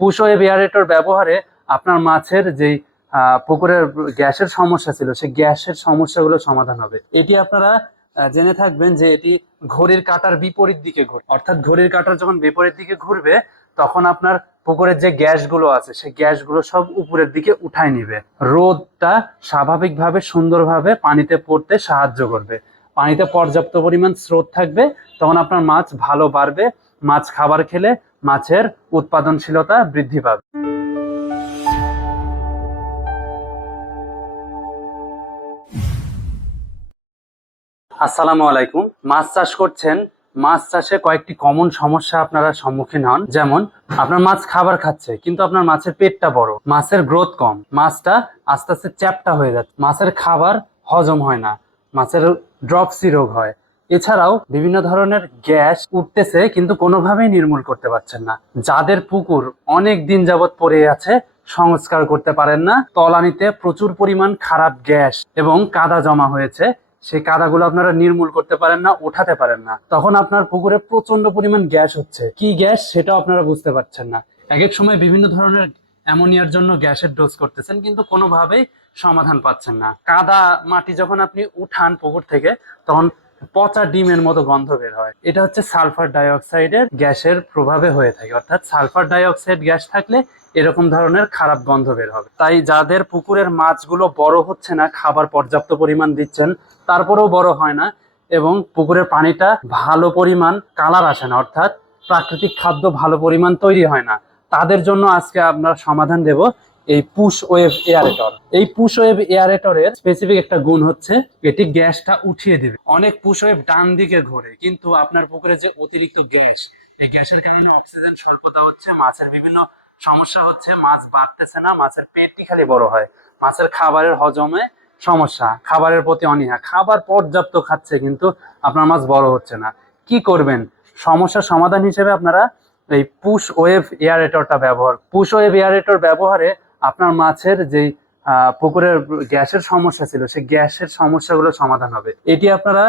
পুষো এভিয়ারেটর ব্যবহারে আপনার মাছের যেই পুকুরের গ্যাসের সমস্যা ছিল, সেই গ্যাসের সমস্যাগুলো সমাধান হবে। এটি আপনারা জেনে থাকবেন যে এটি ঘড়ির কাঁটার বিপরীত দিকে ঘুরবে অর্থাৎ ঘড়ির কাঁটার যখন বিপরীত দিকে ঘুরবে, তখন আপনার পুকুরের যে গ্যাসগুলো আছে, সেই গ্যাসগুলো সব উপরের দিকে উঠায় নিবে। রোদটা স্বাভাবিকভাবে, সুন্দরভাবে পানিতে পড়তে সাহায্য করবে। পানিতে পর্যাপ্ত পরিমাণ স্রোত থাকবে, তখন আপনার মাছ ভালো বাড়বে, মাছ খাবার খেলে মাছের উৎপাদনশীলতা বৃদ্ধি পাবে। আসসালামু আলাইকুম। মাছ চাষ করছেন, মাছ চাষে কয়েকটি কমন সমস্যা আপনারা সম্মুখীন হন। যেমন, আপনার মাছ খাবার খাচ্ছে, কিন্তু আপনার মাছের পেটটা বড়, মাছের গ্রোথ কম, মাছটা আস্তে আস্তে চ্যাপটা হয়ে যাচ্ছে, মাছের খাবার হজম হয় না, মাছের ড্রপসি রোগ হয় এছাড়াও বিভিন্ন ধরনের গ্যাস উঠতেছে, কিন্তু কোনোভাবেই নির্মূল করতে পারছেন না। যাদের পুকুর অনেক দিন যাবৎ পড়ে আছে, সংস্কার করতে পারেন না। তলানিতে প্রচুর পরিমাণ খারাপ গ্যাস এবং কাদা জমা হয়েছে। সেই কাদাগুলো আপনারা নির্মূল করতে পারেন না, উঠাতে পারেন না। তখন আপনার পুকুরে প্রচণ্ড পরিমাণ গ্যাস হচ্ছে। কি গ্যাস সেটাও আপনারা বুঝতে পারছেন না। এক এক সময় বিভিন্ন ধরনের অ্যামোনিয়ার জন্য গ্যাসের ডোজ করতেছেন, কিন্তু কোনোভাবেই সমাধান পাচ্ছেন না। কাদা মাটি যখন আপনি উঠান পুকুর থেকে, তখন পচা ডিমের মতো গন্ধ বের হয়। এটা হচ্ছে সালফার ডাইঅক্সাইডের গ্যাসের প্রভাবে হয়ে থাকে। অর্থাৎ সালফার ডাইঅক্সাইড গ্যাস থাকলে এরকম ধরনের খারাপ গন্ধ বের হবে। তাই যাদের পুকুরের মাছগুলো বড় হচ্ছে না, খাবার পর্যাপ্ত পরিমাণ দিচ্ছেন, তারপরেও বড় হয় না এবং পুকুরের পানিটা ভালো পরিমাণ কালার আসে না, অর্থাৎ প্রাকৃতিক খাদ্য ভালো পরিমাণ তৈরি হয় না। তাদের জন্য আজকে আপনার সমাধান দেব এই পুশ ওয়েভ এয়ারেটর এই পুশ ওয়েভ এয়ারেটরের স্পেসিফিক একটা গুণ হচ্ছে এটি গ্যাসটা উঠিয়ে দেবে। অনেক পুশ ওয়েভ ডান দিকে ঘোরে, কিন্তু আপনার পুকুরে যে অতিরিক্ত গ্যাস, এই গ্যাসের কারণে অক্সিজেন স্বল্পতা হচ্ছে, মাছের বিভিন্ন সমস্যা হচ্ছে, মাছ বাড়তেছে না, মাছের পেটটি খালি বড় হয়। মাছের খাবারের হজমে সমস্যা, খাবারের প্রতি অনীহা। খাবার পর্যাপ্ত খাচ্ছে, কিন্তু আপনার মাছ বড় হচ্ছে না। কি করবেন? সমস্যার সমাধান হিসেবে আপনারা এই পুশ ওয়েভ এয়ারেটরটা ব্যবহার পুশ ওয়েভ এয়ারেটর ব্যবহারে আপনার মাছের যেই পুকুরের গ্যাসের সমস্যা ছিল, সেই গ্যাসের সমস্যাগুলো সমাধান হবে। এটি আপনারা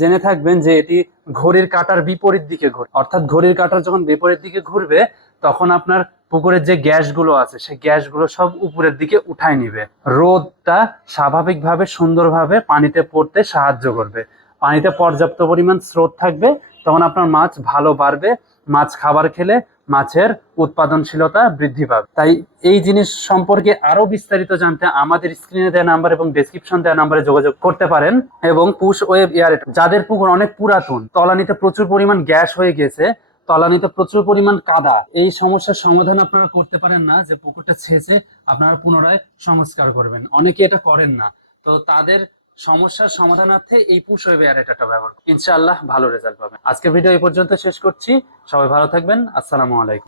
জেনে থাকবেন যে এটি ঘড়ির কাঁটার বিপরীত দিকে ঘুরে, অর্থাৎ ঘড়ির কাঁটার যখন বিপরীত দিকে ঘুরবে, তখন আপনার পুকুরের যে গ্যাসগুলো আছে, সেই গ্যাসগুলো সব উপরের দিকে উঠায় নিবে। রোদটা স্বাভাবিকভাবে সুন্দরভাবে পানিতে পড়তে সাহায্য করবে। পানিতে পর্যাপ্ত পরিমাণ স্রোত থাকবে, তখন আপনার মাছ ভালো বাড়বে, মাছ খাবার খেলে মাছের উৎপাদনশীলতা বৃদ্ধি পাবে। তাই এই জিনিস সম্পর্কে আরও বিস্তারিত জানতে আমাদের স্ক্রিনে দেওয়া নাম্বার এবং ডেসক্রিপশন দেওয়া নাম্বারে যোগাযোগ করতে পারেন এবং পুশ ওয়েব এয়ার যাদের পুকুর অনেক পুরাতন, তলানিতে প্রচুর পরিমাণ গ্যাস হয়ে গেছে, তলানিতে প্রচুর পরিমাণ কাদা, এই সমস্যার সমাধান আপনারা করতে পারেন না যে পুকুরটা ছেঁচে আপনারা পুনরায় সংস্কার করবেন। অনেকে এটা করেন না। তো তাদের সমস্যার সমাধানার্থে এই পুশ ওয়েব এয়ারেটারটা ব্যবহার করুন। ইনশাআল্লাহ ভালো রেজাল্ট পাবেন। আজকের ভিডিও এই পর্যন্ত শেষ করছি। সবাই ভালো থাকবেন। আসসালামু আলাইকুম।